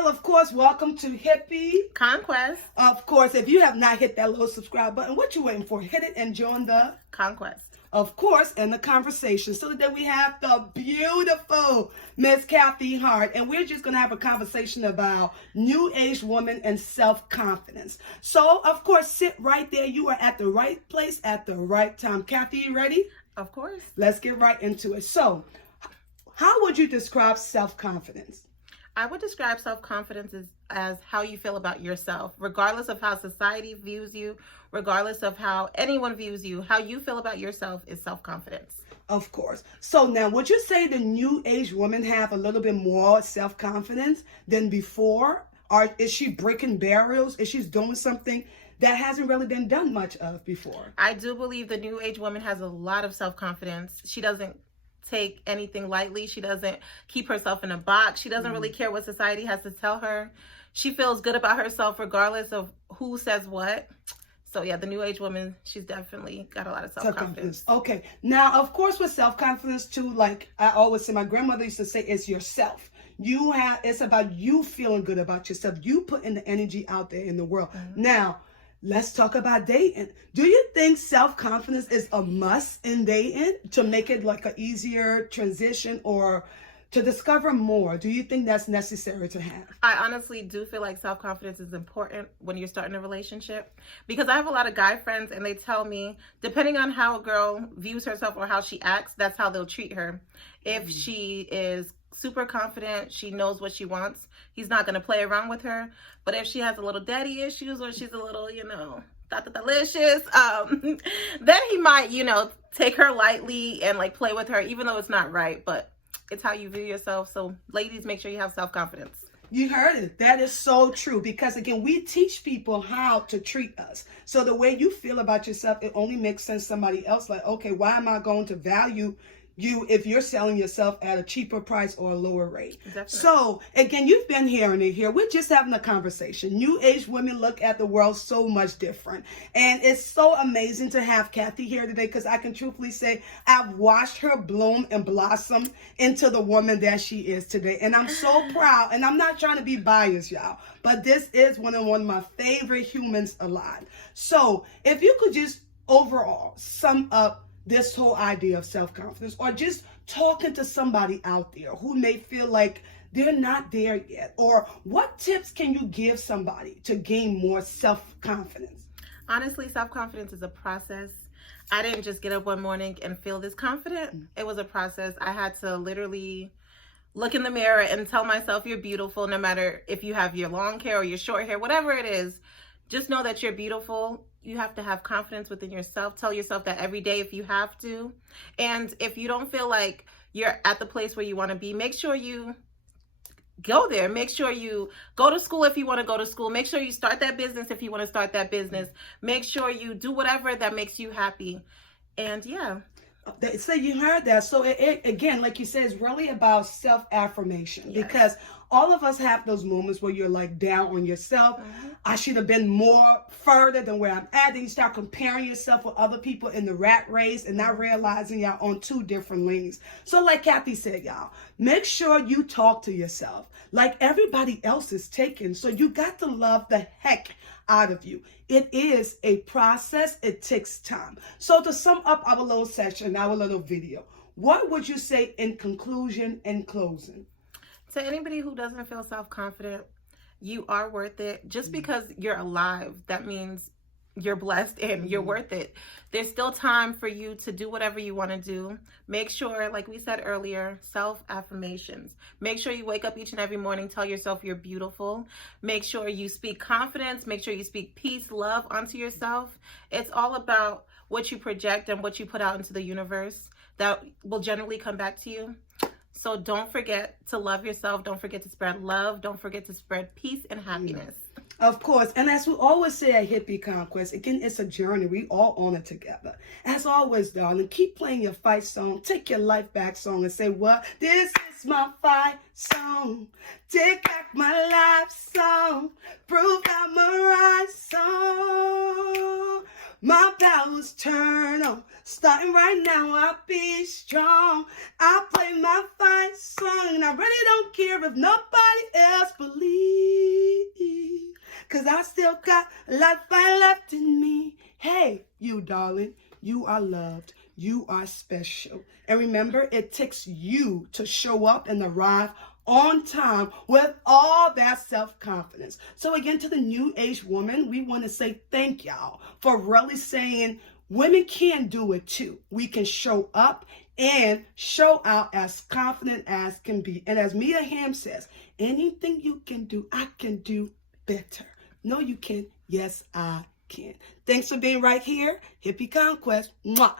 Well, of course, welcome to Hippie Conquest. Of course, if you have not hit that little subscribe button, what you waiting for? Hit it and join the Conquest. Of course, and the conversation. So today we have the beautiful Miss Kathy Hart, and we're just going to have a conversation about new age woman and self-confidence. So, of course, sit right there. You are at the right place at the right time. Kathy, you ready? Of course. Let's get right into it. So, how would you describe self-confidence? I would describe self-confidence as how you feel about yourself, regardless of how society views you, regardless of how anyone views you. How you feel about yourself is self-confidence. Of course. So now, would you say the new age women have a little bit more self-confidence than before? Or is she breaking barriers? Is she doing something that hasn't really been done much of before? I do believe the new age woman has a lot of self-confidence. She doesn't take anything lightly. She doesn't keep herself in a box. She doesn't really care what society has to tell her. She feels good about herself regardless of who says what. So yeah, the new age woman, she's definitely got a lot of self-confidence. Okay. Now, of course, with self-confidence too, like I always say, my grandmother used to say, it's yourself. It's about you feeling good about yourself. You putting the energy out there in the world. Mm-hmm. Now, let's talk about dating. Do you think self-confidence is a must in dating to make it like an easier transition or to discover more? Do you think that's necessary to have? I honestly do feel like self-confidence is important when you're starting a relationship, because I have a lot of guy friends and they tell me, depending on how a girl views herself or how she acts, that's how they'll treat her. If she is super confident, she knows what she wants, he's not going to play around with her. But if she has a little daddy issues or she's a little, delicious, then he might, take her lightly and like play with her, even though it's not right. But it's how you view yourself. So ladies, make sure you have self-confidence. You heard it. That is so true, because again, we teach people how to treat us. So the way you feel about yourself, it only makes sense somebody else. Like, okay, why am I going to value you if you're selling yourself at a cheaper price or a lower rate? Definitely. So again, you've been hearing it here. We're just having a conversation. New age women look at the world so much different. And it's so amazing to have Kathy here today, because I can truthfully say I've watched her bloom and blossom into the woman that she is today. And I'm so proud. And I'm not trying to be biased, y'all, but this is one of my favorite humans alive. So if you could just overall sum up this whole idea of self-confidence, or just talking to somebody out there who may feel like they're not there yet, or what tips can you give somebody to gain more self-confidence? Honestly, self-confidence is a process. I didn't just get up one morning and feel this confident. It was a process. I had to literally look in the mirror and tell myself you're beautiful, no matter if you have your long hair or your short hair, whatever it is. Just know that you're beautiful. You have to have confidence within yourself. Tell yourself that every day if you have to. And if you don't feel like you're at the place where you want to be, make sure you go there. Make sure you go to school if you want to go to school. Make sure you start that business if you want to start that business. Make sure you do whatever that makes you happy. And yeah. So you heard that. So it again, like you said, it's really about self-affirmation. Yes. Because all of us have those moments where you're like down on yourself. Mm-hmm. I should have been more further than where I'm at. Then you start comparing yourself with other people in the rat race and not realizing y'all on two different lanes. So like Kathy said, y'all, make sure you talk to yourself like everybody else is taken. So you got to love the heck out of you. It is a process. It takes time. So to sum up our little session, our little video, what would you say in conclusion and closing? To anybody who doesn't feel self-confident, you are worth it. Just because you're alive, that means you're blessed and you're worth it. There's still time for you to do whatever you want to do. Make sure, like we said earlier, self-affirmations. Make sure you wake up each and every morning, tell yourself you're beautiful. Make sure you speak confidence. Make sure you speak peace, love onto yourself. It's all about what you project and what you put out into the universe that will generally come back to you. So don't forget to love yourself. Don't forget to spread love. Don't forget to spread peace and happiness. Of course. And as we always say at Hippie Conquest, again, it's a journey. We all on it together. As always, darling, keep playing your fight song. Take your life back song and say, what? This is my fight song. Take back my life song. Prove I'm a right song. My powers turn on. Starting right now, I'll be strong. I'll play my fight song. And I really don't care if nobody else believes. Cause I still got a lot of fire left in me. Hey, you darling, you are loved. You are special. And remember, it takes you to show up and arrive on time with all that self-confidence. So again, to the new age woman, we want to say thank y'all for really saying women can do it too. We can show up and show out as confident as can be. And as Mia Hamm says, anything you can do, I can do better. No, you can. Yes, I can. Thanks for being right here. Hippie Conquest. Mwah.